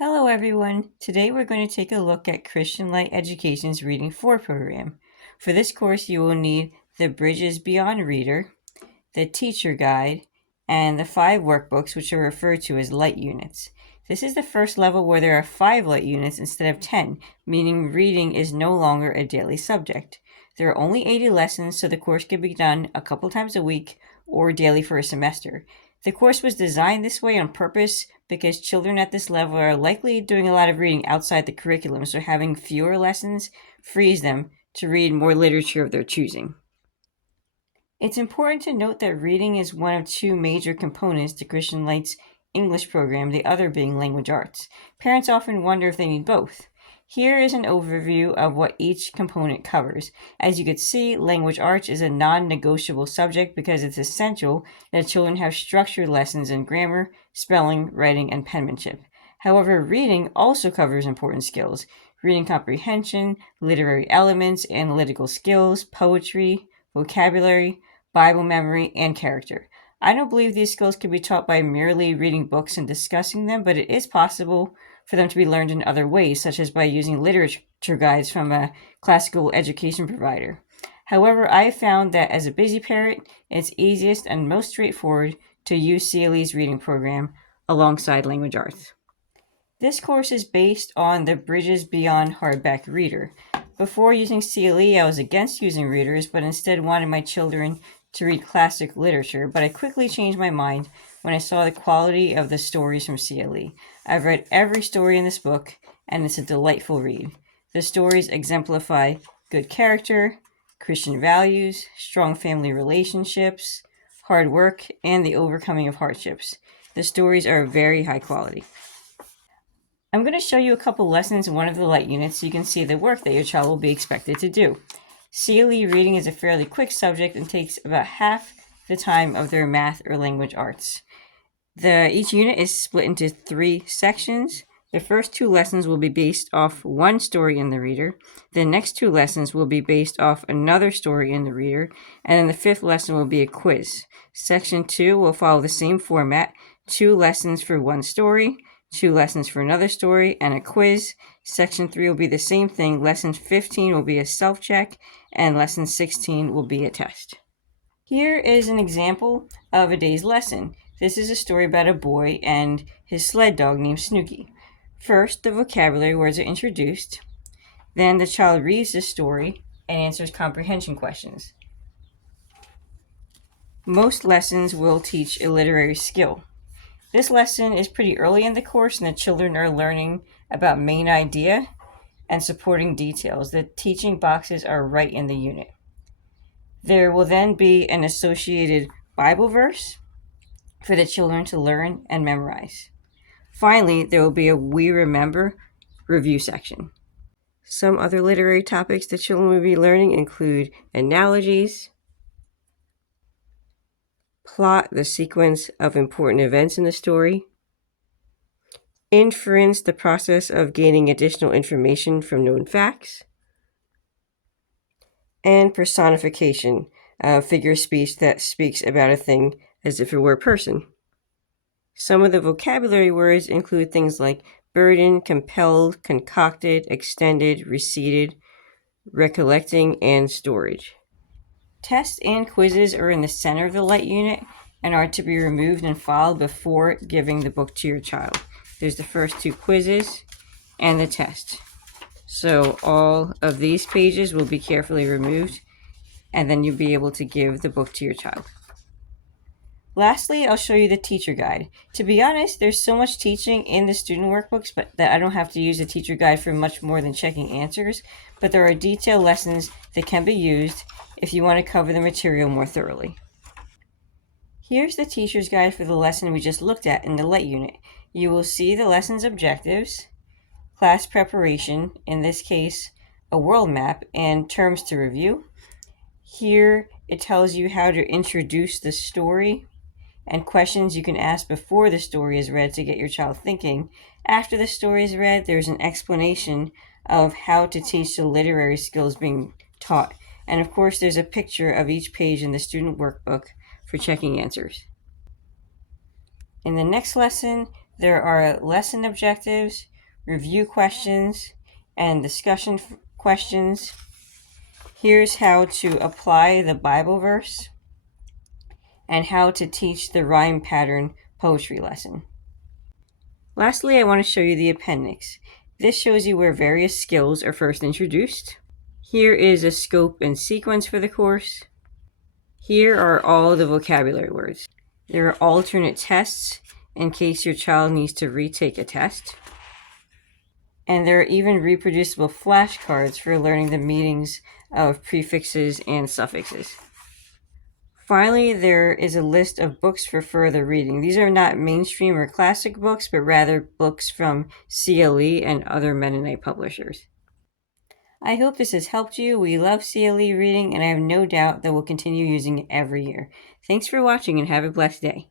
Hello everyone! Today we're going to take a look at Christian Light Education's Reading 4 program. For this course you will need the Bridges Beyond Reader, the Teacher Guide, and the 5 workbooks which are referred to as light units. This is the first level where there are 5 light units instead of 10, meaning reading is no longer a daily subject. There are only 80 lessons, so the course can be done a couple times a week or daily for a semester. The course was designed this way on purpose because children at this level are likely doing a lot of reading outside the curriculum, so having fewer lessons frees them to read more literature of their choosing. It's important to note that reading is one of 2 major components to Christian Light's English program, the other being Language Arts. Parents often wonder if they need both. Here is an overview of what each component covers. As you can see, Language Arts is a non-negotiable subject because it's essential that children have structured lessons in grammar, spelling, writing, and penmanship. However, reading also covers important skills: reading comprehension, literary elements, analytical skills, poetry, vocabulary, Bible memory, and character. I don't believe these skills can be taught by merely reading books and discussing them, but it is possible for them to be learned in other ways, such as by using literature guides from a classical education provider. However, I have found that as a busy parent, it's easiest and most straightforward to use CLE's reading program alongside Language Arts. This course is based on the Bridges Beyond hardback reader. Before using CLE, I was against using readers, but instead wanted my children to read classic literature, but I quickly changed my mind when I saw the quality of the stories from CLE. I've read every story in this book, and it's a delightful read. The stories exemplify good character, Christian values, strong family relationships, hard work, and the overcoming of hardships. The stories are very high quality. I'm going to show you a couple lessons in one of the light units so you can see the work that your child will be expected to do. CLE reading is a fairly quick subject and takes about half the time of their math or language arts. Each unit is split into 3 sections. The first 2 lessons will be based off one story in the reader. The next 2 lessons will be based off another story in the reader. And then the 5th lesson will be a quiz. Section 2 will follow the same format: 2 lessons for one story, 2 lessons for another story, and a quiz. Section 3 will be the same thing. Lesson 15 will be a self-check, and lesson 16 will be a test. Here is an example of a day's lesson. This is a story about a boy and his sled dog named Snooky. First, the vocabulary words are introduced. Then the child reads the story and answers comprehension questions. Most lessons will teach a literary skill. This lesson is pretty early in the course, and the children are learning about main idea and supporting details. The teaching boxes are right in the unit. There will then be an associated Bible verse for the children to learn and memorize. Finally, there will be a We Remember review section. Some other literary topics the children will be learning include analogies, plot, the sequence of important events in the story, inference, the process of gaining additional information from known facts, and personification, a figure of speech that speaks about a thing as if it were a person. Some of the vocabulary words include things like burden, compelled, concocted, extended, receded, recollecting, and storage. Tests and quizzes are in the center of the light unit and are to be removed and filed before giving the book to your child. There's the first 2 quizzes and the test. So all of these pages will be carefully removed, and then you'll be able to give the book to your child. Lastly, I'll show you the teacher guide. To be honest, there's so much teaching in the student workbooks that I don't have to use the teacher guide for much more than checking answers, but there are detailed lessons that can be used if you want to cover the material more thoroughly. Here's the teacher's guide for the lesson we just looked at in the light unit. You will see the lesson's objectives, class preparation, in this case a world map, and terms to review. Here it tells you how to introduce the story and questions you can ask before the story is read to get your child thinking. After the story is read, there's an explanation of how to teach the literary skills being taught. And of course, there's a picture of each page in the student workbook for checking answers. In the next lesson, There are lesson objectives, review questions, and discussion questions. Here's how to apply the Bible verse and how to teach the rhyme pattern poetry lesson. Lastly, I want to show you the appendix. This shows you where various skills are first introduced. Here is a scope and sequence for the course. Here are all the vocabulary words. There are alternate tests in case your child needs to retake a test. And there are even reproducible flashcards for learning the meanings of prefixes and suffixes. Finally, there is a list of books for further reading. These are not mainstream or classic books, but rather books from CLE and other Mennonite publishers. I hope this has helped you. We love CLE reading, and I have no doubt that we'll continue using it every year. Thanks for watching, and have a blessed day.